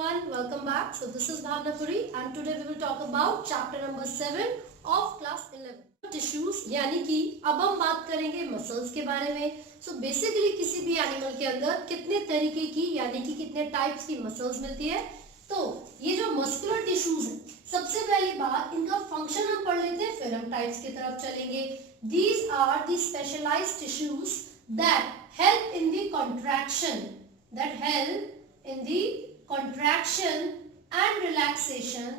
everyone, welcome back. So this is Bhavna Puri and today we will talk about chapter number 7 of class 11. Tissues यानी कि अब हम बात करेंगे muscles के बारे में. सो बेसिकली किसी भी एनिमल के अंदर कितने तरीके की यानी कि कितने टाइप्स की मसल्स मिलती है. तो ये जो मस्कुलर टिश्यूज है, सबसे पहली बात इनका फंक्शन हम पढ़ लेते हैं, फिर हम टाइप्स की तरफ चलेंगे. These are the specialised tissues that help in the contraction, that help in the contraction and relaxation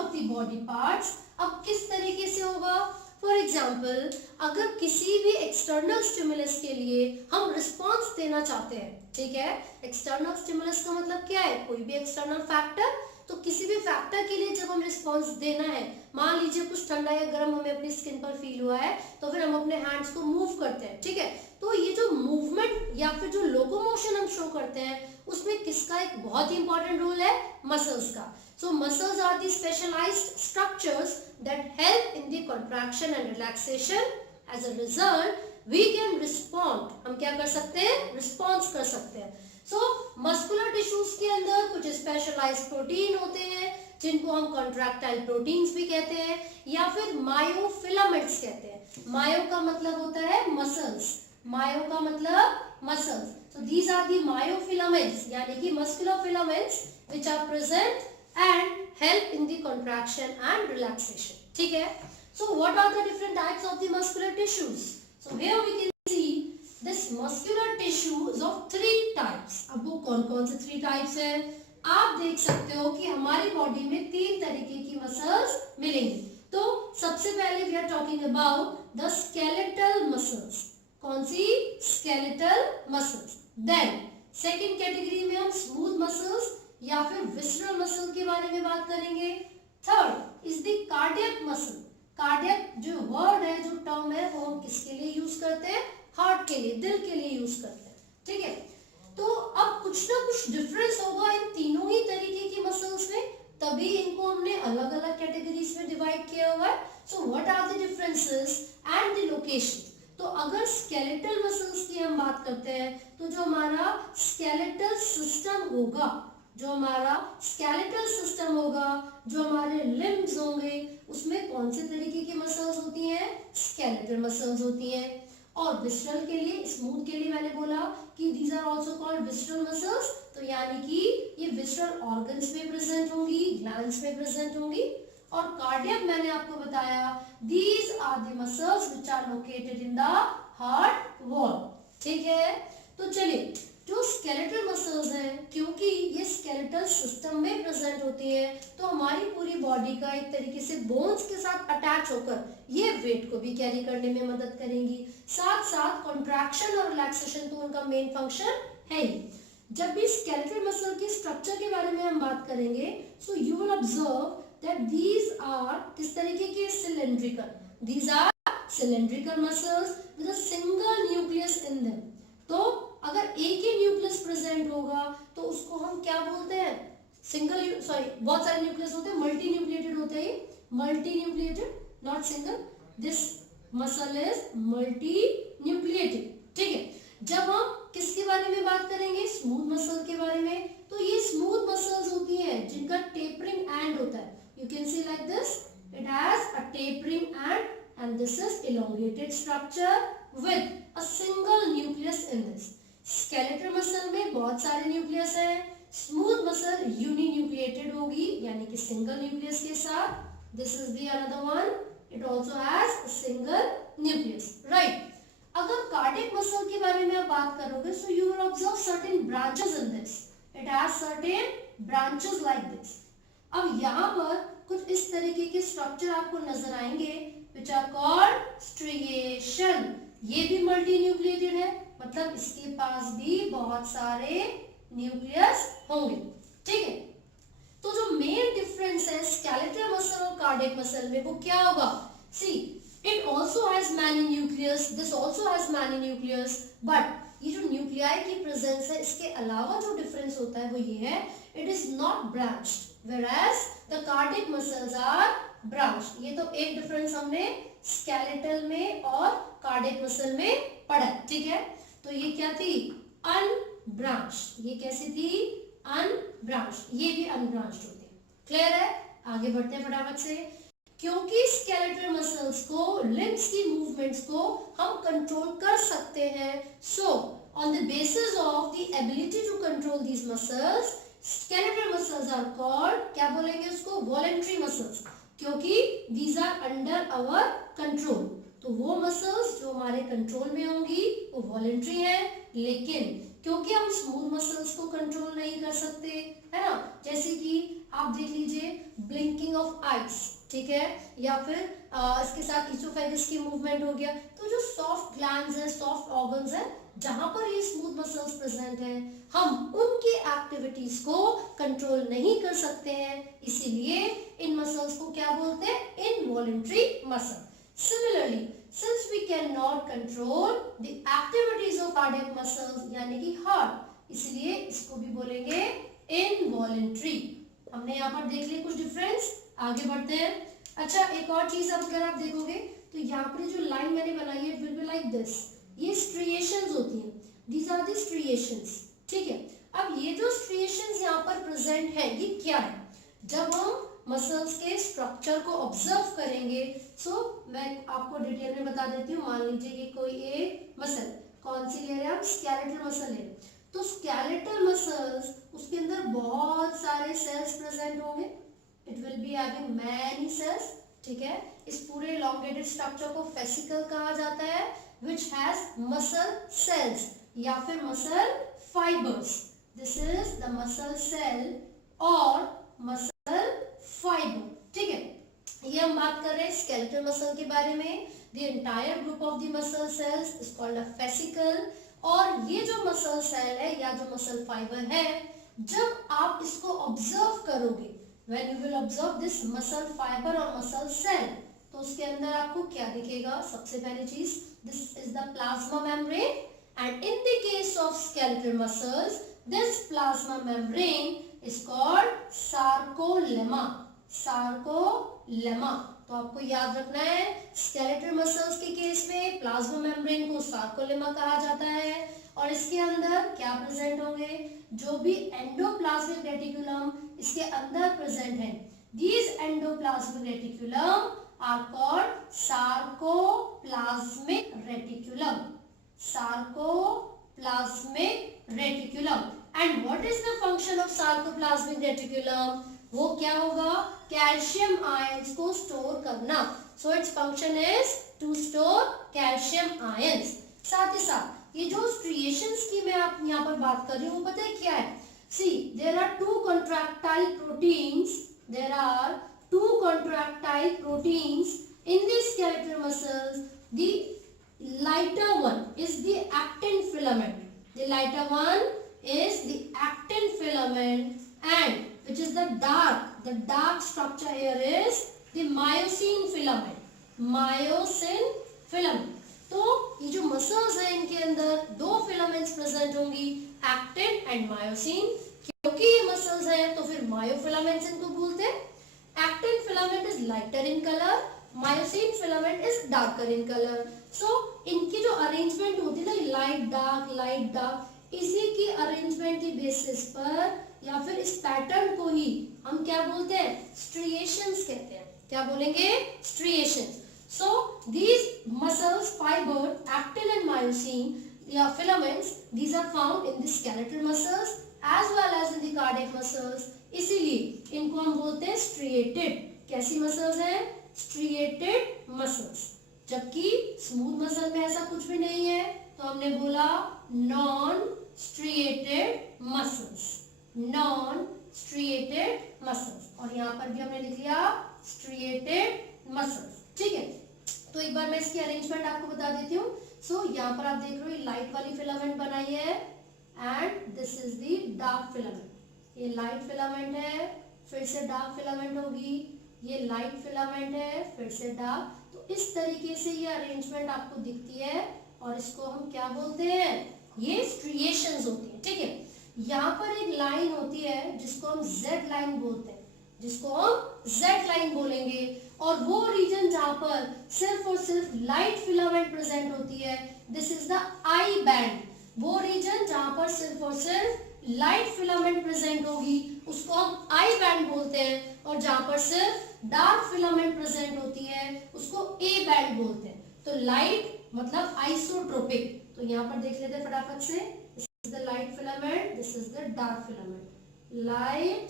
of the body parts. अब किस तरीके से होगा? फॉर एग्जाम्पल, अगर किसी भी एक्सटर्नल स्टिमुलस के लिए हम रिस्पॉन्स देना चाहते हैं, ठीक है, एक्सटर्नल स्टिमुलस का मतलब क्या है? कोई भी एक्सटर्नल फैक्टर. तो किसी भी फैक्टर के लिए जब हम रिस्पॉन्स देना है, मान लीजिए कुछ ठंडा या गर्म हमें अपनी स्किन पर फील हुआ है, तो फिर हम अपने हैंड्स को मूव करते हैं, ठीक है. तो ये जो मूवमेंट या फिर जो लोकोमोशन हम शो करते हैं, उसमें किसका एक बहुत ही इंपॉर्टेंट रोल है? मसल्स का. So muscles are the specialized structures that help in the contraction and relaxation. As a result, we can respond. हम क्या कर सकते हैं? Response कर सकते हैं. So muscular tissues के अंदर कुछ specialized protein होते हैं, जिनको हम contractile proteins भी कहते हैं, या फिर myofilaments कहते हैं. Myo का मतलब होता है muscles. Myo का मतलब muscles. So these are the myofilaments, यानी कि muscular filaments which are present and help in the contraction and relaxation. ठीक है. So what are the different types of the muscular tissues? So here we can see this muscular tissues of 3 types. अब वो कौन कौन से 3 types हैं? आप देख सकते हो कि हमारी बॉडी में 3 तरीके की मसल्स मिलेंगी. तो सबसे पहले we are talking about the skeletal muscles. कौन सी? skeletal muscles. Then second category में हम smooth muscles या फिर विसरल मसल के बारे में बात करेंगे. Third is the cardiac muscle. Cardiac जो वर्ड है, जो टर्म है, वो हम किसके लिए यूज करते हैं? हार्ट के लिए, दिल के लिए यूज करते हैं, ठीक है. तो अब कुछ ना कुछ डिफरेंस होगा इन तीनों ही तरीके की मसल्स में, तभी इनको हमने अलग अलग कैटेगरीज में डिवाइड किया हुआ है. So what are the differences and the location? तो अगर स्केलेटल मसल्स की हम बात करते हैं, तो जो हमारा स्केलेटल सिस्टम होगा, जो हमारा स्केलेटल सिस्टम होगा, जो हमारे लिम्ब्स होंगे, उसमें कौन से तरीके की मसल्स होती हैं? स्केलेटल मसल्स होती हैं. और विसरल के लिए, स्मूथ के लिए मैंने बोला कि these are also called visceral muscles. तो यानी कि ये विसरल ऑर्गन्स में प्रेजेंट होंगी, ग्लैंड्स में प्रेजेंट होंगी. और कार्डियक मैंने आपको बताया, these are the muscles which are located in the heart wall. ठीक है. तो चलिए, जो स्केलेटल मसल्स हैं, क्योंकि ये स्केलेटल सिस्टम में प्रेजेंट होती है, तो हमारी पूरी बॉडी का एक तरीके से बोन्स के साथ अटैच होकर ये वेट को भी कैरी करने में मदद करेंगी. साथ साथ कॉन्ट्रैक्शन और रिलैक्सेशन तो उनका मेन फंक्शन है ही. जब भी स्केलेटल मसल के स्ट्रक्चर के बारे में हम बात करेंगे, so you will observe that these are किस तरीके के? Cylindrical. These are cylindrical muscles with a single nucleus in them. तो अगर एक ही न्यूक्लियस प्रेजेंट होगा तो उसको हम क्या बोलते हैं? बहुत सारे न्यूक्लियस होते हैं, मल्टी न्यूक्लिएटेड होते हैं. Multi nucleated, not single. This muscle is multi nucleated. ठीक है. जब हम किसके बारे में बात करेंगे? स्मूथ मसल के बारे में. तो ये स्मूथ मसल्स होती हैं जिनका टेपरिंग एंड होता है. You can see like this, it has a tapering and and this is elongated structure with a single nucleus in this. Skeletal muscle में बहुत सारे न्यूक्लियस हैं. स्मूथ मसल यूनिन्यूक्लिएटेड होगी, यानी कि सिंगल न्यूक्लियस के साथ. This is the another one, it also has a single nucleus, right. अगर कार्डियक मसल के बारे में आप बात करोगे, सो you will observe certain branches in this. It has certain branches like this. अब यहाँ पर कुछ इस तरीके के स्ट्रक्चर आपको नजर आएंगे which are called striation. ये भी मल्टी न्यूक्लिएटेड है, मतलब इसके पास भी बहुत सारे न्यूक्लियस होंगे. ठीक है. तो जो मेन डिफरेंस है स्केलेटल मसल और कार्डियक मसल में, वो क्या होगा? See, it also has many nucleus, this also has many nucleus, but ये जो न्यूक्लियाई की प्रेजेंस है, इसके अलावा जो डिफरेंस होता है वो ये है, it is not branched, whereas the cardiac muscles are branch. ये तो एक डिफरेंस हमने स्केलेटल में और कार्डियक मसल में पढ़ा. ठीक है. तो ये क्या थी? अनब्रांच. ये कैसी थी, अनब्रांच्ड, ये भी अनब्रांच्ड होती है। क्लियर है? आगे बढ़ते हैं फटाफट से। क्योंकि स्केलेटल मसल्स को, लिम्स की मूवमेंट्स को हम कंट्रोल कर सकते हैं, so on the basis of the ability to control these muscles, skeletal muscles are called, क्या बोलेंगे उसको, वॉलंटरी मसल्स, क्योंकि these are under our control. तो वो मसल्स जो हमारे कंट्रोल में होंगी वो वॉलंटरी है, लेकिन क्योंकि हम स्मूथ मसल्स को कंट्रोल नहीं कर सकते, है ना, जैसे कि आप देख लीजिए ब्लिंकिंग ऑफ आईज, ठीक है, या फिर इसके साथ इसोफेगस की मूवमेंट हो गया, तो जो सॉफ्ट ग्लैंड्स है, सॉफ्ट ऑर्गन्स है, जहां पर ये स्मूथ मसल्स प्रेजेंट है, हम उनकी एक्टिविटीज को कंट्रोल नहीं कर सकते हैं, इसीलिए इन मसल्स को क्या बोलते हैं, involuntary muscle. Similarly, since we cannot control the activities of cardiac muscles, यानी कि हार्ट, इसलिए इसको भी बोलेंगे involuntary। हमने यहाँ पर देख लिया कुछ डिफरेंस, आगे बढ़ते हैं। अच्छा, एक और चीज अब अगर आप देखोगे तो यहाँ पर जो लाइन मैंने बनाई है, it will be like this, ये स्ट्रिएशंस होती हैं, these are the striations, ठीक है। अब ये जो स्ट्रिएशंस यहाँ पर प्रेजेंट है, ये क्या है, जब हम मसल्स के स्ट्रक्चर को ऑब्जर्व करेंगे, सो मैं आपको डिटेल में बता देती हूँ। मान लीजिए कि कोई एक मसल, कौन सी ले रहे हैं हम, स्केलेटल मसल ले, तो स्केलेटल मसल्स, उसके अंदर बहुत सारे सेल्स प्रेजेंट होंगे, it will be having many cells, ठीक है। इस पूरे elongated स्ट्रक्चर को फेसिकल कहा जाता है, which has muscle cells या फिर muscle fibers, this is the muscle cell और muscle फाइबर, ठीक है। ये हम बात कर रहे हैं स्केलेटल मसल के बारे में। The entire group of the muscle cells is called a fascicle, और ये जो मसल सेल है या जो मसल फाइबर है, जब आप इसको ऑब्जर्व करोगे, when you will observe this muscle fibre और मसल सेल, तो उसके अंदर आपको क्या दिखेगा, सबसे पहली चीज, this is the plasma membrane, and in the case of skeletal muscles, this plasma membrane is called sarcolemma, sarcolemma। तो आपको याद रखना है, स्केलेटल मसल्स के केस में प्लाज्मा मेम्ब्रेन को सार्कोलेमा कहा जाता है, और इसके अंदर क्या प्रेजेंट होंगे, जो भी एंडोप्लाज्मिक रेटिकुलम इसके अंदर प्रेजेंट है, these endoplasmic reticulum are called sarcoplasmic reticulum, sarcoplasmic reticulum। And what is the function of sarcoplasmic reticulum? वो क्या होगा, कैल्शियम आयंस को स्टोर करना, so its function is to store calcium ions। साथ ही साथ ये जो स्ट्रिएशंस की मैं आप यहाँ पर बात कर रही हूँ, पता है क्या है, see there are two contractile proteins, there are two contractile proteins in the skeletal muscles, the lighter one is the actin filament, the lighter one is the actin filament, and which is the dark structure here is the myosin filament, myosin filament। तो ये जो muscles हैं, इनके अंदर दो filaments present होंगी, actin and myosin. क्योंकि ये मसल्स हैं तो फिर मायोफिलामेंट्स इनको बोलते हैं। Actin filament is lighter in colour, myosin filament is darker in colour. So इनकी जो अरेंजमेंट होती है ना, लाइट डार्क, इसी की अरेंजमेंट की बेसिस पर या फिर इस पैटर्न को ही हम क्या बोलते हैं, स्ट्रिएशंस कहते हैं। क्या बोलेंगे, striations. So these muscles, fibre, actin and myosin या filaments, these are found in the skeletal muscles as well as in the cardiac muscles। इसीलिए इनको हम बोलते हैं striated। कैसी मसल्स हैं, striated muscles। जबकि स्मूथ मसल में ऐसा कुछ भी नहीं है, तो हमने बोला non striated muscles, non striated muscles. और यहाँ पर भी हमने लिख लिया स्ट्रिएटेड मसल्स, ठीक है। तो एक बार मैं इसकी अरेंजमेंट आपको बता देती हूँ। सो यहाँ पर आप देख रहे हो लाइट वाली फिलामेंट बनाई है, and this is the Dark filament. ये लाइट फिलामेंट है, फिर से डार्क फिलामेंट होगी, ये लाइट फिलामेंट है, फिर से डार्क। तो इस तरीके से ये अरेंजमेंट आपको दिखती है, और इसको हम क्या बोलते हैं, ये स्ट्रिएशंस होती है, ठीक है। यहाँ पर एक लाइन होती है जिसको हम जेड लाइन बोलते हैं, जिसको हम जेड लाइन बोलेंगे, और वो रीजन जहां पर सिर्फ और सिर्फ लाइट फिलामेंट प्रेजेंट होती है, this is the I band. वो रीजन जहां पर सिर्फ और सिर्फ लाइट फिलामेंट प्रेजेंट होगी उसको हम आई बैंड बोलते हैं, और जहां पर सिर्फ डार्क फिलामेंट प्रेजेंट होती है उसको ए बैंड बोलते हैं। तो लाइट मतलब आइसोट्रोपिक। तो यहाँ पर देख लेते हैं फटाफट से, this is the light filament, this is the dark filament. Light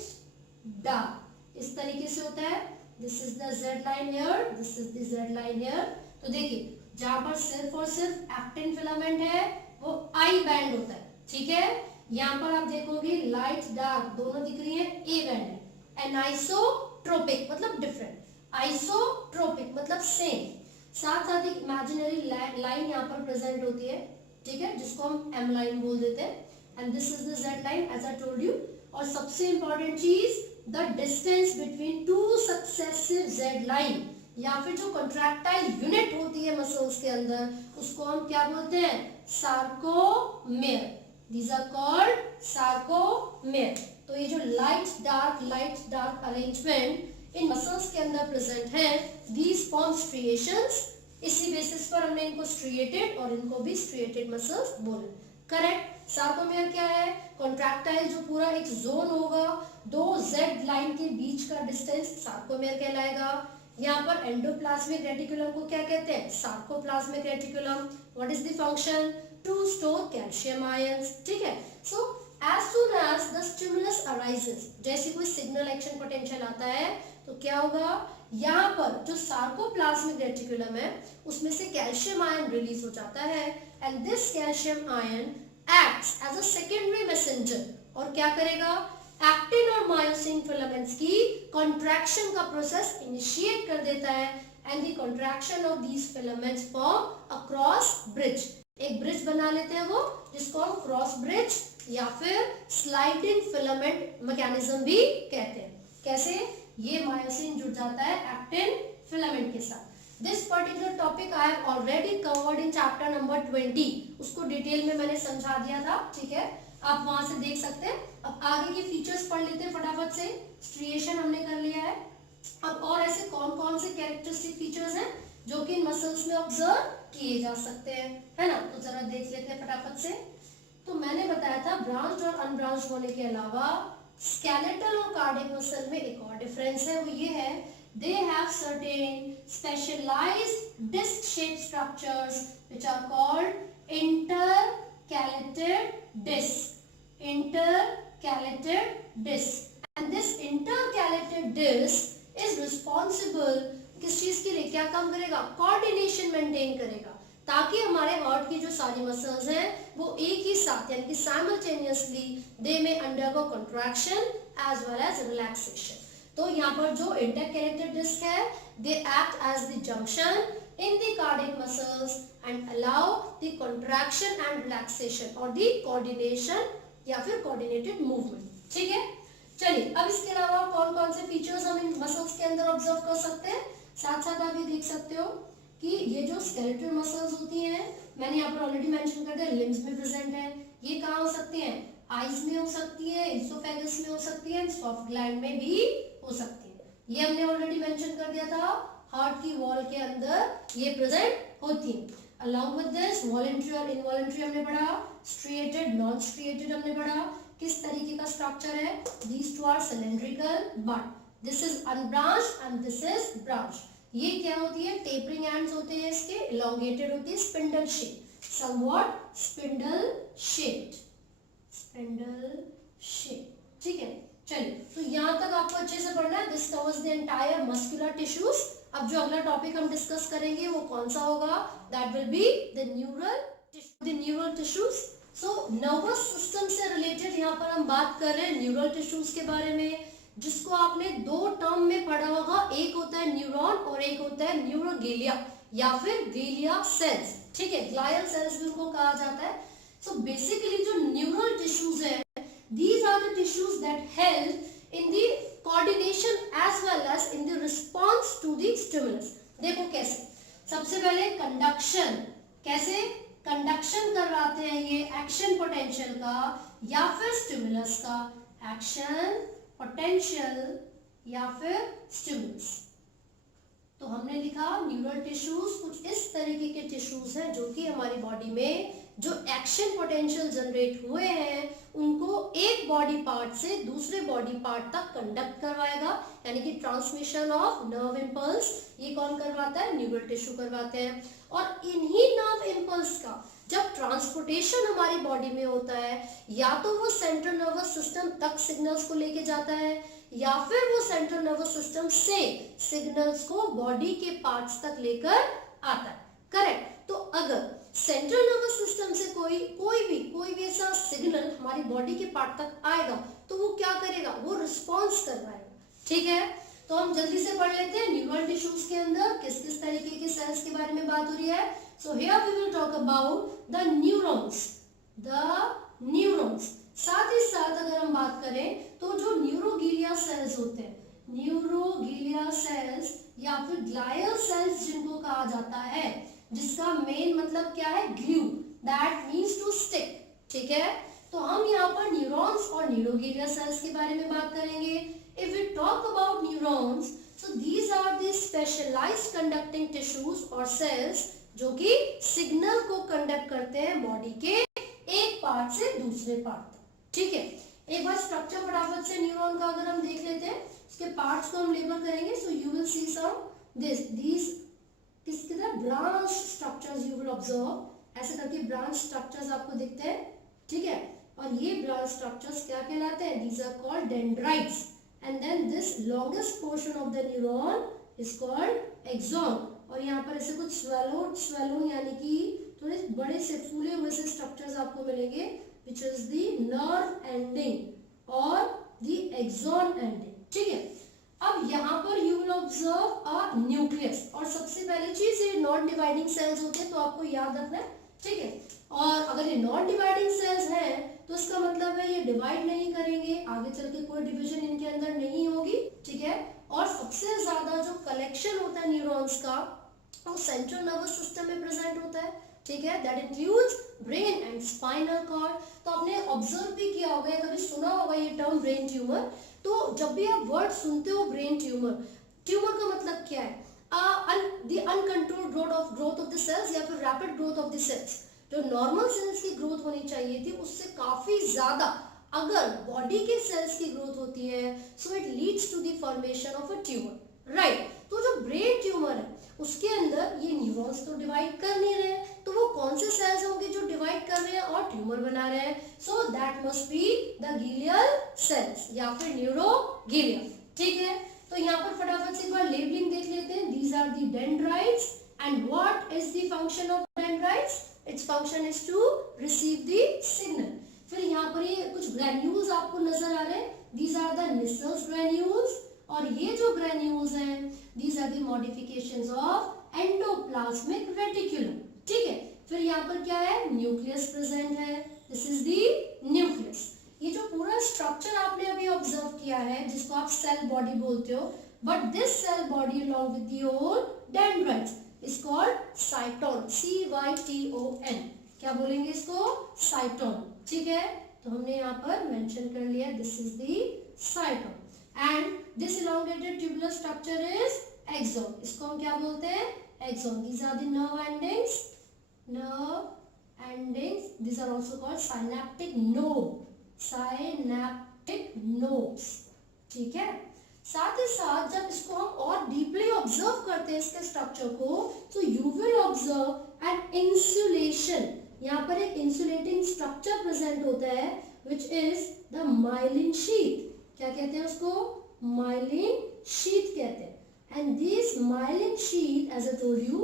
dark इस तरीके से होता है, this is the Z line here, this is the Z line here. तो देखिए जहां पर सिर्फ और सिर्फ एक्टिन फिलामेंट है वो आई बैंड होता है, ठीक है। यहाँ पर आप देखोगे लाइट डार्क दोनों दिख रही है, ए बैंड है। एनाइसोट्रोपिक मतलब डिफरेंट, आइसोट्रोपिक मतलब सेम। साथ साथ एक इमेजिनरी लाइन यहाँ पर प्रेजेंट होती है, ठीक है, जिसको हम एम लाइन बोल देते हैं, and this is the Z line as I told you. और सबसे इंपॉर्टेंट चीज, the distance between two successive Z line या फिर जो कॉन्ट्रैक्टाइल यूनिट होती है मसल्स के अंदर उसको हम क्या बोलते हैं, sarcomere. These are called sarcomere। तो ये जो लाइट डार्क अरेंजमेंट इन मसल्स के अंदर प्रेजेंट है, these form striations। इसी बेसिस पर हमने इनको स्ट्रिएटेड और इनको भी स्ट्रिएटेड मसल्स बोले, करेक्ट। सार्कोमेयर क्या है, कॉन्ट्रैक्टाइल जो पूरा एक जोन होगा, दो जेड लाइन के बीच का डिस्टेंस सार्कोमेयर कहलाएगा। यहाँ पर एंडोप्लाज्मिक रेटिकुलम को क्या कहते हैं, sarcoplasmic reticulum. What is the function, to store calcium ions, ठीक है। So as soon as the stimulus arises, जैसे कोई सिग्नल एक्शन पोटेंशियल आता है तो क्या होगा, यहाँ पर जो सार्कोप्लाज्मिक रेटिकुलम है उसमें से कैल्शियम आयन रिलीज हो जाता है, and this calcium ion acts as a secondary messenger. और क्या करेगा, एक्टिन और मायोसिन फिलामेंट्स की कॉन्ट्रैक्शन का प्रोसेस इनिशिएट कर देता है, and the contraction of these filaments form a cross bridge. एक ब्रिज बना लेते हैं वो, जिसको हम क्रॉस ब्रिज या फिर स्लाइडिंग फिलामेंट मैकेनिज्म भी कहते हैं। कैसे, ये मायोसिन जुड़ जाता है एक्टिन फिलामेंट के साथ। This particular topic I have already covered in chapter number 20, उसको डिटेल में मैंने समझा दिया था, ठीक है, आप वहां से देख सकते हैं। अब आगे के फीचर्स पढ़ लेते हैं फटाफट से। स्ट्रिएशन हमने कर लिया है, अब और ऐसे कौन कौन से कैरेक्टरिस्टिक फीचर्स हैं जो कि इन मसल्स में ऑब्जर्व किए जा सकते हैं, है ना। तो जरा देख लेते हैं फटाफट से। तो मैंने बताया था ब्रांच्ड और अनब्रांच्ड होने के अलावा स्केलेटल और कार्डियक मसल में एक और डिफरेंस है, वो ये है, they have certain specialised disc shape structures which are called intercalated disc. Intercalated disc, and this intercalated disc is responsible किस चीज के लिए, क्या काम करेगा, कोऑर्डिनेशन मेंटेन करेगा, ताकि हमारे हार्ट की जो सारी मसल्स हैं वो एक ही साथ यानी कि simultaneously they may undergo contraction as well as relaxation. तो यहाँ पर जो इंटरकैलेटेड डिस्क है, they act as the junction in the cardiac muscles and allow the contraction and relaxation और द कोऑर्डिनेशन या फिर कोऑर्डिनेटेड मूवमेंट, ठीक है। चलिए अब इसके अलावा कौन कौन से फीचर्स हम इन मसल्स के अंदर ऑब्जर्व कर सकते हैं। साथ साथ आप ये देख सकते हो कि ये जो स्केलेटल मसल्स होती हैं, मैंने यहाँ पर ऑलरेडी मेंशन कर दिया, लिम्स में प्रेजेंट है। ये कहाँ हो सकती हैं, आईज में हो सकती है, इसोफेगस में हो सकती है, सॉफ्ट ग्लैंड में भी हो सकती है। ये हमने ऑलरेडी मेंशन कर दिया था, हार्ट की वॉल के अंदर ये प्रेजेंट होती है। अलॉन्ग विद दिस वॉलंटरी और इनवॉलंटरी हमने पढ़ा, स्ट्रिएटेड नॉन स्ट्रिएटेड हमने पढ़ा, किस तरीके का स्ट्रक्चर है, these two are cylindrical but this is unbranched and this is branched. ये क्या होती है, टेपरिंग एंड्स होते हैं इसके, इलोंगेटेड होती है, spindle shape, somewhat spindle shaped, spindle shape, ठीक है। चलिए तो यहाँ तक आपको अच्छे से पढ़ना है, this covers the entire muscular tissues. अब जो अगला टॉपिक हम डिस्कस करेंगे वो कौन सा होगा, that will be the neural tissues. So nervous system से रिलेटेड यहाँ पर हम बात कर रहे हैं न्यूरल टिश्यूज के बारे में, जिसको आपने दो टर्म में पढ़ा होगा, एक होता है न्यूरॉन और एक होता है न्यूरोगेलिया या फिर ग्लिया सेल्स, ठीक है, ग्लायल सेल्स भी उनको कहा जाता है। सो बेसिकली जो न्यूरल टिश्यूज है, these are the tissues that help in the coordination as well as in the response to the stimulus। देखो कैसे, सबसे पहले कंडक्शन, कैसे कंडक्शन करवाते हैं ये एक्शन पोटेंशियल का या फिर स्टिमुलस का, एक्शन पोटेंशियल या फिर स्टिमुलस। तो हमने लिखा न्यूरल टिश्यूज कुछ इस तरीके के टिश्यूज हैं जो कि हमारी बॉडी में जो एक्शन पोटेंशियल जनरेट हुए हैं उनको एक बॉडी पार्ट से दूसरे बॉडी पार्ट तक कंडक्ट करवाएगा, यानी कि ट्रांसमिशन ऑफ नर्व इम्पल्स ये कौन करवाता है, न्यूरल टिश्यू करवाते हैं। और इन्हीं नर्व इम्पल्स का जब ट्रांसपोर्टेशन हमारी बॉडी में होता है, या तो वो सेंट्रल नर्वस सिस्टम तक सिग्नल्स को लेके जाता है, या फिर वो सेंट्रल नर्वस सिस्टम से सिग्नल्स को बॉडी के पार्ट्स तक लेकर आता है। करेक्ट। तो अगर सेंट्रल नर्वस सिस्टम से कोई भी ऐसा सिग्नल हमारी बॉडी के पार्ट तक आएगा तो वो क्या करेगा, वो रिस्पॉन्स करवाएगा। ठीक है, तो हम जल्दी से पढ़ लेते हैं न्यूरल टिश्यूज के अंदर किस किस तरीके के सेल्स के बारे में बात हो रही है। So here we will talk about the neurons. साथ ही साथ अगर हम बात करें तो जो न्यूरोग्लिया सेल्स होते हैं, न्यूरोग्लिया सेल्स या फिर ग्लायल सेल्स जिनको कहा जाता है, जिसका मेन मतलब क्या है, glue, that means to stick. ठीक है, तो हम यहाँ पर न्यूरॉन्स और न्यूरोग्लिया सेल्स के बारे में बात करेंगे। If we talk about neurons, so these are the specialised conducting tissues और सेल्स जो कि सिग्नल को कंडक्ट करते हैं बॉडी के एक पार्ट से दूसरे पार्ट तक। ठीक है, एक बार स्ट्रक्चर फटाफट से न्यूरॉन का अगर हम देख लेते हैं, उसके पार्ट्स को हम लेबल करेंगे। So you will see some these किसकी तरह branch structures you will observe, ऐसे करके ब्रांच स्ट्रक्चर्स आपको दिखते हैं। ठीक है, और ये ब्रांच स्ट्रक्चर्स क्या कहलाते हैं, these are called dendrites, and then this longest portion of the neuron is called axon। और यहाँ पर ऐसे कुछ swallow यानी कि थोड़े बड़े से फूले हुए से स्ट्रक्चर्स आपको मिलेंगे, which is the nerve ending और the axon ending। ठीक है, अब यहाँ पर you will observe a nucleus, और सबसे पहली चीज ये नॉन डिवाइडिंग सेल्स होते हैं, तो आपको याद रखना है। ठीक है, और अगर ये नॉन डिवाइडिंग सेल्स हैं तो इसका मतलब है ये डिवाइड नहीं करेंगे, आगे चल के कोई डिवीजन इनके अंदर नहीं होगी। ठीक है, और सबसे ज्यादा जो कलेक्शन होता है न्यूरॉन्स का वो सेंट्रल नर्वस सिस्टम में प्रेजेंट होता है। ठीक है, that includes brain and spinal cord. तो आपने ऑब्जर्व भी किया होगा, कभी सुना होगा ये टर्म ब्रेन ट्यूमर। तो जब भी आप वर्ड सुनते हो ब्रेन ट्यूमर, ट्यूमर का मतलब क्या है, the uncontrolled growth of the cells या फिर rapid growth of the cells। जो नॉर्मल सेल्स की ग्रोथ होनी चाहिए थी उससे काफी ज्यादा अगर बॉडी के सेल्स की ग्रोथ होती है, so it leads to the formation of a tumour. Right, तो जो ब्रेन ट्यूमर है उसके अंदर ये न्यूरॉन्स तो डिवाइड कर नहीं रहे, तो वो कौन से सेल्स होंगे जो डिवाइड कर रहे हैं और ट्यूमर बना रहे हैं, so that must be the glial cells या फिर न्यूरोग्लिया। ठीक है, तो यहाँ पर फटाफट से एक बार लेबलिंग देख लेते हैं। These are the dendrites, and what is the function of dendrites, its function is to receive the signal. फिर यहाँ पर ये कुछ ग्रैन्यूल्स आपको नजर आ रहे हैं, these are the Nissl's granules, और ये जो ग्रैन्यूल्स हैं these are the modifications of endoplasmic reticulum. ठीक है, फिर यहाँ पर क्या है, न्यूक्लियस प्रेजेंट है, दिस इज द न्यूक्लियस। ये जो पूरा स्ट्रक्चर आपने अभी ऑब्जर्व किया है जिसको आप सेल बॉडी बोलते हो, but this cell body along with the whole dendrites is called cyton, CYTON। क्या बोलेंगे इसको, साइटोन। ठीक है, तो हमने यहाँ पर मेंशन कर लिया, this is the साइटोन, and this elongated tubular structure is axon। इसको हम क्या बोलते हैं, axon। These are the nerve endings, these are also called synaptic nobes। ठीक है, साथ ही साथ जब इसको हम और डीपली ऑब्जर्व करते हैं इसके स्ट्रक्चर को, तो you will observe an insulation. यहाँ पर एक इंसुलेटिंग स्ट्रक्चर प्रेजेंट होता है which is the myelin sheath. क्या कहते हैं उसको, माइलिन शीथ कहते हैं। And this myelin sheath, as I told you,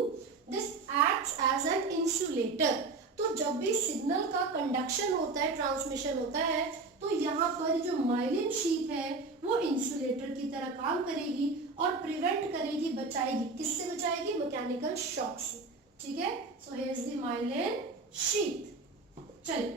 this acts as an insulator. तो जब भी सिग्नल का कंडक्शन होता है, ट्रांसमिशन होता है, तो यहाँ पर जो माइलिन शीथ है वो इंसुलेटर की तरह काम करेगी और प्रिवेंट करेगी, बचाएगी। किससे बचाएगी, मैकेनिकल शॉक से। ठीक है, so here is the myelin sheath. चलिए,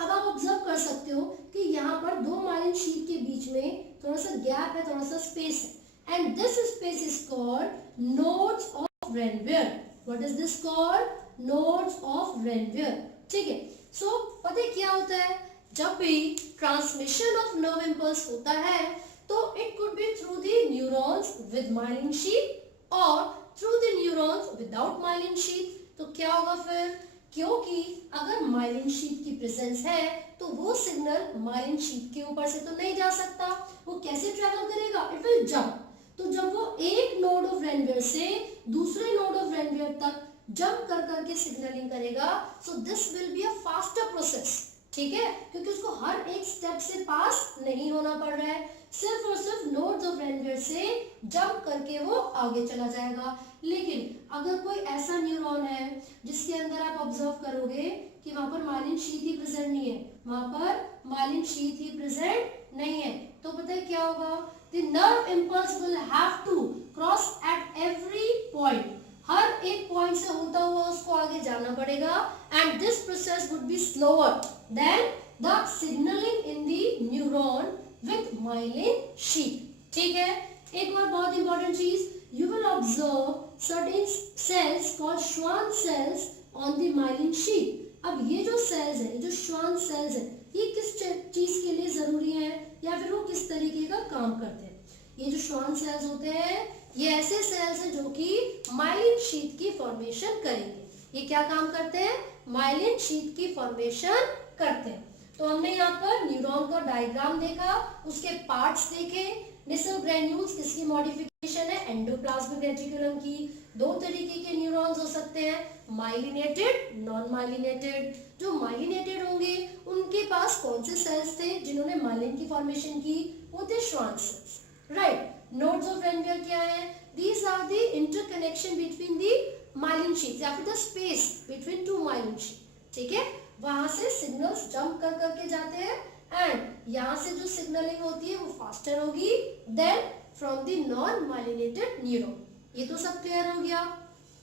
अब आप ऑब्जर्व कर सकते हो कि यहाँ पर दो माइलिन शीथ के बीच में थोड़ा सा गैप है, थोड़ा सा स्पेस है, and this space is called nodes of Ranvier. What is this called, nodes of Ranvier. ठीक है, सो पता है क्या होता है, जब भी ट्रांसमिशन ऑफ नर्व इंपल्स होता है तो it could be through the neurons with myelin sheath और through the neurons without myelin sheath. तो क्या होगा फिर, क्योंकि अगर माइलिन शीट की प्रेजेंस है तो वो सिग्नल माइलिन शीट के ऊपर से तो नहीं जा सकता, वो कैसे ट्रेवल करेगा, इट विल जंप। तो जब वो एक नोड ऑफ रेनवियर से दूसरे नोड ऑफ रेनवियर तक जंप कर करके सिग्नलिंग करेगा, so this will be a faster process, ठीक है, क्योंकि उसको हर एक स्टेप से पास नहीं होना पड़ रहा है, सिर्फ और सिर्फ नोड्स ऑफ रेनवियर से जंप करके वो आगे चला जाएगा। लेकिन अगर कोई ऐसा न्यूरॉन है जिसके अंदर आप ऑब्जर्व करोगे कि वहां पर माइलिन शीथ ही प्रेजेंट नहीं है, वहां पर माइलिन शीथ ही प्रेजेंट नहीं है, तो पता है क्या होगा, the nerve impulse will have to cross at every point, हर एक पॉइंट से होता हुआ उसको आगे जाना पड़ेगा, and this process would be slower than the signalling in the neuron with myelin sheath, ठीक है। एक और बहुत इंपॉर्टेंट चीज, you will observe certain cells called Schwann cells on the myelin sheath. अब ये जो cells है, जो Schwann cells है, ये किस चीज के लिए जरूरी है या फिर वो किस तरीके का काम करते हैं? ये जो Schwann cells होते हैं, ये ऐसे cells हैं जो कि myelin sheath की फॉर्मेशन करेंगे। ये क्या काम करते हैं? myelin sheath की फॉर्मेशन करते हैं। तो हमने यहाँ पर न्यूरॉन का डायग्राम देखा, उसके पार्ट्स देखे, नेसल ग्रेन्यूल्स किसकी मॉडिफिकेशन है, एंडोप्लाज्मिक रेटिकुलम की। दो तरीके के न्यूरॉन्स हो सकते हैं, माइलिनेटेड, नॉन माइलिनेटेड। जो माइलिनेटेड होंगे उनके पास कौन से सेल्स थे जिन्होंने माइलिन की फॉर्मेशन की, वो थे Schwann cells, right. Nodes of Ranvier क्या है, these are the interconnection between the myelin sheets या फिर the space between two myelin sheet, ठीक है। वहां से सिग्नल्स जंप कर करके जाते हैं एंड यहाँ से जो सिग्नलिंग होती है वो फास्टर होगी than from the non myelinated neuron. ये तो सब क्लियर हो गया,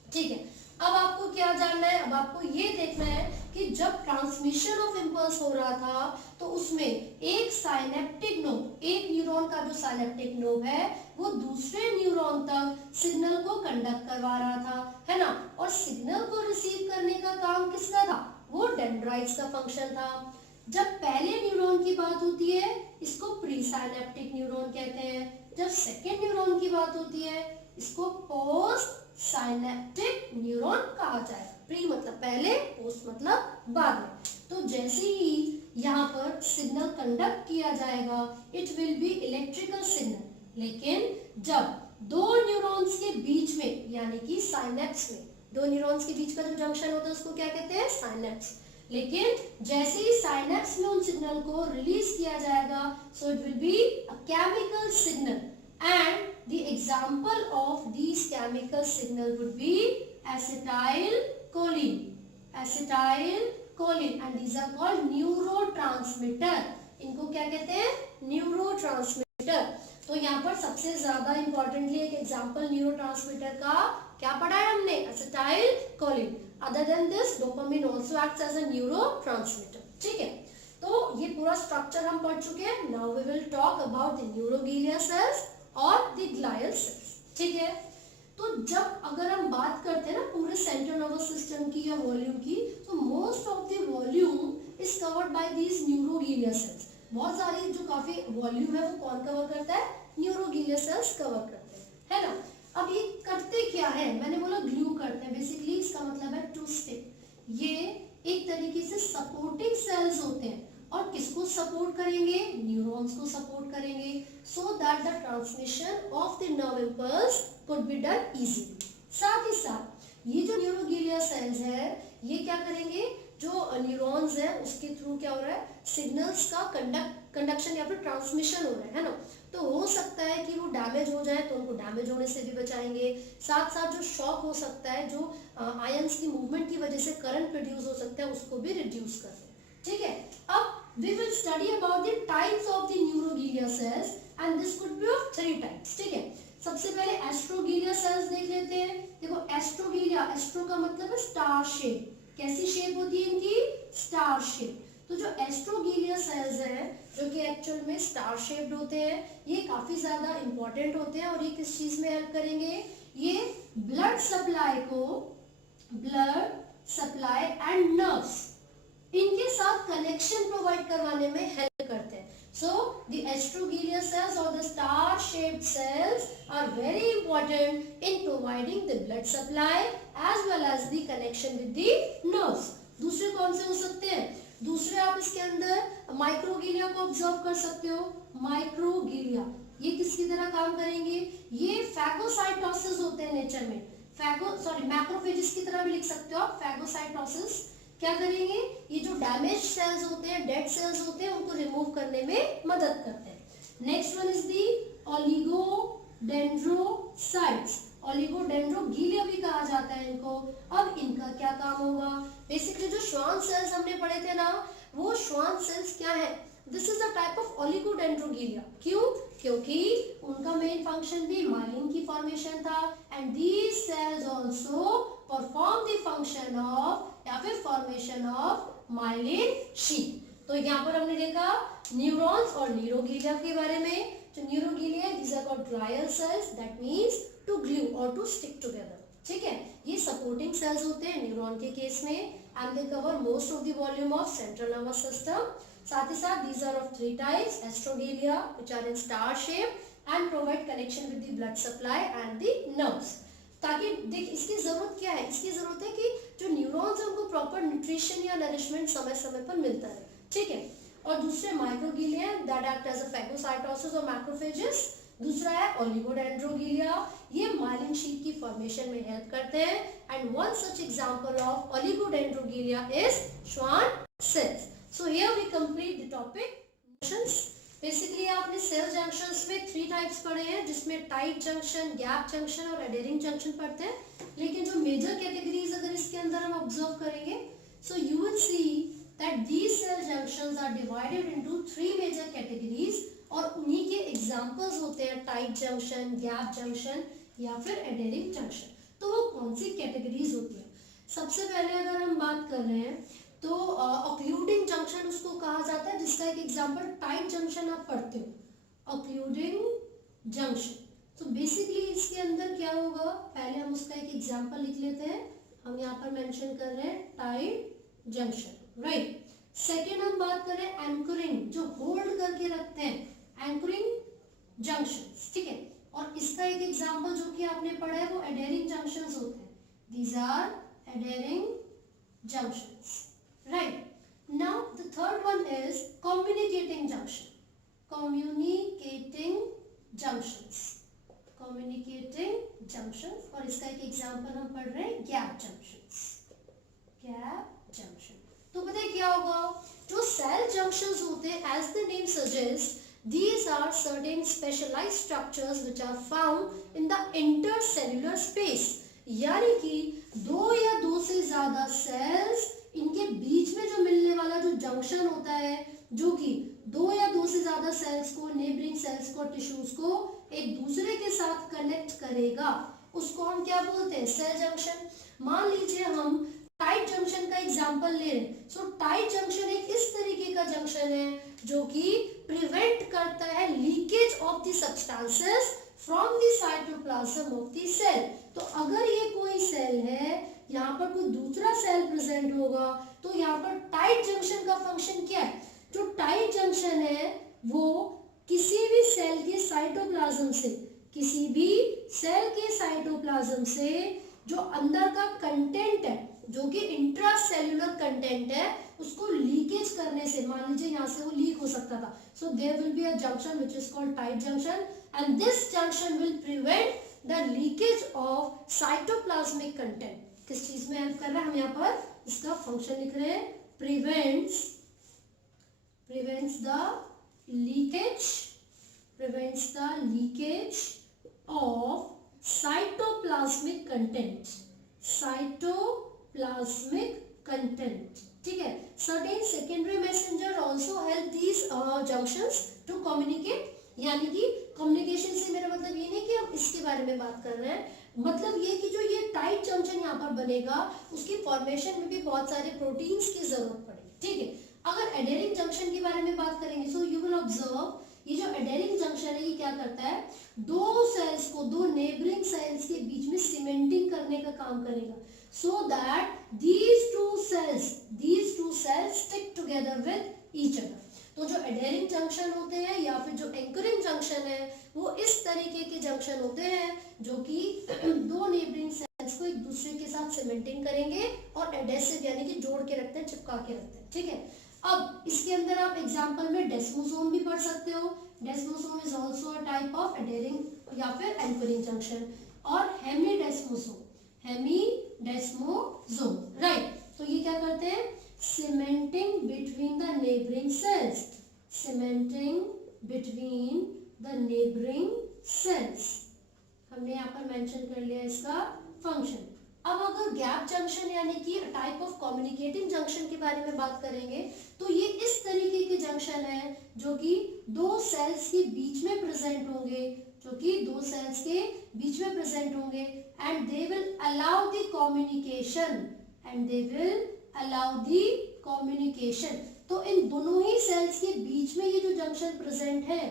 ठीक है। अब आपको क्या जानना है, अब आपको ये देखना है कि जब ट्रांसमिशन ऑफ इम्पल्स हो रहा था तो उसमें एक साइनेप्टिक नोड, एक न्यूरॉन का जो साइनेप्टिक नोड है वो दूसरे न्यूरॉन तक सिग्नल को कंडक्ट करवा रहा था, है ना। और सिग्नल को रिसीव करने का काम किसका था, वो डेंड्राइट्स का फंक्शन था। जब पहले न्यूरॉन की बात होती है इसको प्री साइनेप्टिक न्यूरॉन कहते हैं, जब सेकेंड न्यूरॉन की बात होती है इसको पोस्ट साइनेप्टिक न्यूरॉन कहा जाएगा। प्री मतलब पहले, पोस्ट मतलब बाद में। तो जैसे ही यहाँ पर सिग्नल कंडक्ट किया जाएगा it will B electrical signal, लेकिन जब दो न्यूरॉन्स के बीच में यानी कि साइनेप्स में, दो न्यूरॉन्स के बीच का जो जंक्शन होता है उसको क्या कहते हैं, साइनेप्स। लेकिन जैसे ही साइनेप्स में उन सिग्नल को रिलीज किया जाएगा so it will be a chemical signal and the example of this chemical signal would be acetyl choline, acetyl choline, and these are called neurotransmitter. इनको क्या कहते हैं, न्यूरोट्रांसमीटर। तो यहाँ पर सबसे ज्यादा इंपॉर्टेंटली एक एग्जांपल न्यूरोट्रांसमीटर का क्या पढ़ा है हमने, acetyl choline. Other than this, dopamine also acts as a neurotransmitter, ठीक है। तो ये पूरा स्ट्रक्चर हम पढ़ चुके हैं। Now we will talk about the neuroglial cells और the glial cells, ठीक है। तो जब अगर हम बात करते हैं ना पूरे सेंट्रल नर्वस सिस्टम की या वॉल्यूम की, तो most of the volume is covered by these neuroglial sales. बहुत सारी जो काफी वॉल्यूम है वो कौन कवर करता है, न्यूरोग्लियल सेल्स कवर करते हैं, है ना। अब ये करते क्या है, मैंने बोला ग्लू करते हैं, बेसिकली इसका मतलब है टू स्टिक। ये एक तरीके से सपोर्टिंग सेल्स होते हैं और किसको सपोर्ट करेंगे, न्यूरॉन्स को सपोर्ट करेंगे, so that the transmission of the nerve impulse could be done easily. साथ ही साथ ये जो न्यूरोग्लियल सेल्स है ये क्या करेंगे, जो न्यूरॉन्स है उसके थ्रू क्या हो रहा है, सिग्नल्स का कंडक्शन या फिर ट्रांसमिशन हो रहा है ना। तो हो सकता है कि वो डैमेज हो जाए तो उनको डैमेज होने से भी बचाएंगे, साथ साथ जो शॉक हो सकता है, जो आयंस की मूवमेंट की वजह से करंट प्रोड्यूस हो सकता है उसको भी रिड्यूस करते हैं, ठीक है। अब we will study about the types of the neuroglial cells and this could be of 3 types, ठीक है। सबसे पहले एस्ट्रोग्लियल सेल्स देख लेते हैं। देखो एस्ट्रोग्लिया, एस्ट्रो का मतलब है स्टार शेप, कैसी शेप होती है इनकी, स्टार शेप। तो जो एस्ट्रोग्लियल सेल्स हैं जो कि एक्चुअल में स्टार शेप्ड होते हैं, ये काफी ज्यादा इंपॉर्टेंट होते हैं और ये किस चीज में हेल्प करेंगे, ये ब्लड सप्लाई को, ब्लड सप्लाई एंड नर्व्स, इनके साथ कनेक्शन प्रोवाइड करवाने में हेल्प करते हैं। So the astroglial cells or the star shaped cells are very important in providing the blood supply as well as the connection with the nerves. दूसरे कौन से हो सकते हैं? दूसरे आप इसके अंदर माइक्रोगिलिया को ऑब्जर्व कर सकते हो। माइक्रोगिलिया ये किसकी तरह काम करेंगे? ये फैगोसाइटोसिस होते हैं नेचर में। मैक्रोफेजेस की तरह भी लिख सकते हो आप। फैगोसाइटोसिस क्या करेंगे? ये जो डैमेज सेल्स होते हैं, डेड सेल्स होते हैं, उनको रिमूव करने में मदद करते हैं। Next one is the oligodendrocytes. Oligodendroglia भी कहा जाता है इनको। अब इनका क्या काम होगा? बेसिकली जो श्वान सेल्स हमने पढ़े थे ना, वो श्वान सेल्स क्या है? This is a type of oligodendroglia. क्यों? क्योंकि उनका मेन फंक्शन भी माइलिन की फॉर्मेशन था, and these cells also perform the function of या फिर फॉर्मेशन ऑफ माइलिन शीथ। तो यहाँ पर हमने देखा न्यूरॉन्स और न्यूरोगिलिया के बारे में। तो neuroglia these are called glial cells, that means to glue और टू स्टिक टुगेदर। ठीक है, ये सपोर्टिंग सेल्स होते हैं न्यूरॉन के केस में, and they cover most of the volume of central nervous system. साथ ही साथ these are of three types, astrogalia which are in star shape and provide connection with the blood supply and the nerves। ताकि देख इसकी जरूरत क्या है? इसकी जरूरत है कि जो न्यूरॉन्स है उनको प्रॉपर न्यूट्रिशन या नरिशमेंट समय समय पर मिलता है। ठीक है, और दूसरे microglia that act as a phagocytosis और मैक्रोफेजेस। दूसरा है ओलिगोडेंड्रोगिलिया, ये माइलिन शीथ की फॉर्मेशन में हेल्प करते हैं, and one such example of oligodendroglia is Schwann cells. So here we complete the topic junctions। Basically आपने सेल जंक्शंस में 3 टाइप्स पढ़े हैं, जिसमें टाइट जंक्शन, गैप जंक्शन और एडेरिंग जंक्शन पढ़ते हैं। लेकिन जो मेजर कैटेगरीज अगर इसके अंदर हम ऑब्जर्व करेंगे, so you will see that these cell junctions are divided into 3 major categories, और उन्हीं के एग्जांपल्स होते हैं टाइट जंक्शन, गैप जंक्शन या फिर एडेरिंग जंक्शन। तो वो कौन सी कैटेगरीज होती है? सबसे पहले अगर हम बात कर रहे हैं तो ऑक्लूडिंग जंक्शन उसको कहा जाता है, जिसका एक एग्जांपल टाइट जंक्शन आप पढ़ते हो, ऑक्लूडिंग जंक्शन। तो बेसिकली इसके अंदर क्या होगा, पहले हम उसका एक एग्जांपल लिख लेते हैं। हम यहाँ पर मेंशन कर रहे हैं टाइट जंक्शन, राइट। सेकेंड हम बात कर रहे हैं एंकरिंग, जो होल्ड करके रखते हैं, एंकरिंग जंक्शन। ठीक है, और इसका एक एग्जांपल जो कि आपने पढ़ा है वो एडेरिंग जंक्शंस होते हैं। These are adhering junctions, right? Now the third one is communicating junction। communicating junctions, communicating junctions, और इसका एक एग्जांपल हम पढ़ रहे हैं गैप जंक्शंस, गैप जंक्शन। तो पता है क्या होगा, जो सेल जंक्शंस होते हैं, as the name suggests, these are certain specialized structures which are found in the intercellular space। यानी कि दो या दो से ज्यादा सेल्स, इनके बीच में जो मिलने वाला जो जंक्शन होता है, जो कि दो या दो से ज्यादा सेल्स को, नेबरिंग सेल्स को, टिश्यूज को एक दूसरे के साथ कनेक्ट करेगा, उसको हम क्या बोलते हैं? Cell junction. मान लीजिए हम टाइट जंक्शन का एग्जांपल ले रहे हैं। सो टाइट जंक्शन एक इस तरीके का जंक्शन है जो कि प्रिवेंट करता है leakage of the substances from the cytoplasm of the cell. तो अगर ये कोई सेल है, यहाँ पर कोई दूसरा सेल प्रेजेंट होगा, तो यहाँ पर टाइट जंक्शन का फंक्शन क्या है? जो टाइट जंक्शन है वो किसी भी सेल के साइटोप्लाज्म से, किसी भी सेल के साइटोप्लाज्म से जो अंदर का कंटेंट है, जो कि इंट्रासेल्युलर कंटेंट है, उसको लीकेज करने से, मान लीजिए यहाँ से वो लीक हो सकता था, so there will be a junction which is called tight junction, and this junction will prevent the leakage of cytoplasmic content. किस चीज में हेल्प कर रहा है? हम यहाँ पर इसका फंक्शन लिख रहे हैं, prevents the leakage of cytoplasmic content। ठीक है, certain secondary messenger also help these junctions to communicate। यानी कि कम्युनिकेशन से मेरा मतलब ये नहीं कि हम इसके बारे में बात कर रहे हैं, मतलब ये कि जो ये टाइट जंक्शन यहाँ पर बनेगा, उसकी फॉर्मेशन में भी बहुत सारे प्रोटीन्स की जरूरत पड़ेगी। ठीक है, अगर एडेरिंग जंक्शन के बारे में बात करेंगे, सो यू विल ऑब्जर्व, ये जो एडेरिंग जंक्शन है ये क्या करता है, दो सेल्स को, दो नेबरिंग सेल्स के बीच में सीमेंटिंग करने का काम करेगा, so that these two cells stick together with each other। तो जो एडेरिंग जंक्शन होते हैं या फिर जो एंकरिंग जंक्शन है, वो इस तरीके के जंक्शन होते हैं जो कि दो नेबरिंग सेल्स सेल्स को एक दूसरे के साथ सीमेंटिंग करेंगे और एडेसिव यानी कि जोड़ के रखते हैं, चिपका के रखते हैं, ठीक है। अब इसके अंदर आप एग्जांपल में डेस्मोसोम भी पढ़ सकते हो। Desmosome is also a type of adhering या फिर एंकरिंग जंक्शन, और हेमीडेस्मोसोम, राइट। तो ये क्या करते हैं, cementing between the neighbouring cells, cementing between the neighbouring cells, हमने यहाँ पर मेंशन कर लिया इसका फंक्शन। अब अगर गैप जंक्शन यानी कि टाइप ऑफ कम्युनिकेटिंग जंक्शन के बारे में बात करेंगे, तो ये इस तरीके के जंक्शन है जो कि दो सेल्स के बीच में प्रेजेंट होंगे, जो कि दो सेल्स के बीच में प्रेजेंट होंगे, and they will allow the communication, and they will allow the communication. तो इन दोनों ही सेल्स के बीच में ये जो जंक्शन प्रेजेंट है,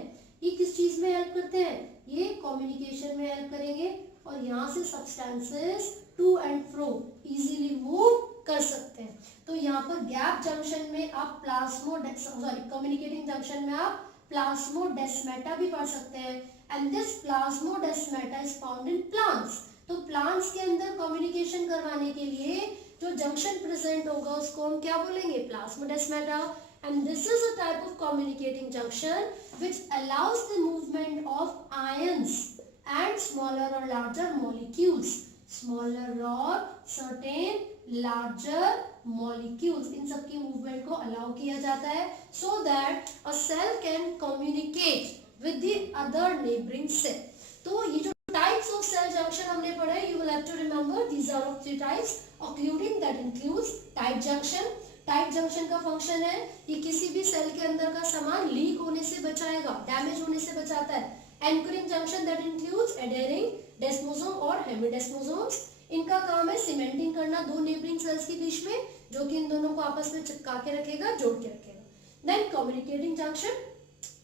ये किस चीज में हेल्प करते हैं, ये कम्युनिकेशन में हेल्प करेंगे, और यहाँ से substances to and fro easily move कर सकते हैं। तो यहाँ पर गैप जंक्शन में आप कम्युनिकेटिंग जंक्शन में आप प्लाज्मोडेस्माटा भी पढ़ सकते हैं, and this plasmodesmata is found in plants. तो प्लांट्स के अंदर कम्युनिकेशन करवाने के लिए जो जंक्शन प्रेजेंट होगा उसको हम क्या बोलेंगे, plasmodesmata, and this is a type of communicating junction which allows the movement of ions and smaller or larger molecules, smaller or certain larger molecules, इन सब की मूवमेंट को अलाउ किया जाता है so that a cell can communicate with the other neighboring cell। तो ये जो types of cell junction हमने पढ़ा है, you will have to remember these are of three types, occluding that includes tight junction। Tight junction का function है, ये किसी भी सेल के अंदर का सामान लीक होने से बचाएगा, डैमेज होने से बचाता है। Anchoring junction that includes adhering desmosome और हेमीडेस्मोसोम्स, इनका काम है सीमेंटिंग करना दो नेबरिंग सेल्स के बीच में, जो कि इन दोनों को आपस में चिपका के रखेगा, जोड़ के रखेगा। Then communicating junction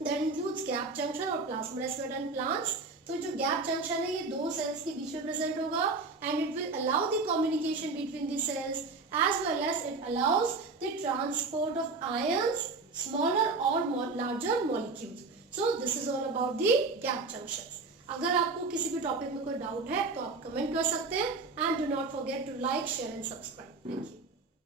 that includes gap junction और प्लाज्मोडेस्माटा इन प्लांट्स। तो जो गैप जंक्शन है ये दो सेल्स के बीच में प्रेजेंट होगा, and it will allow the communication between the cells as well as it allows the transport of ions, smaller or larger molecules। So this is all about the gap junctions। अगर आपको किसी भी topic में कोई doubt है तो आप comment कर सकते हैं, and do not forget to like, share and subscribe। Thank you।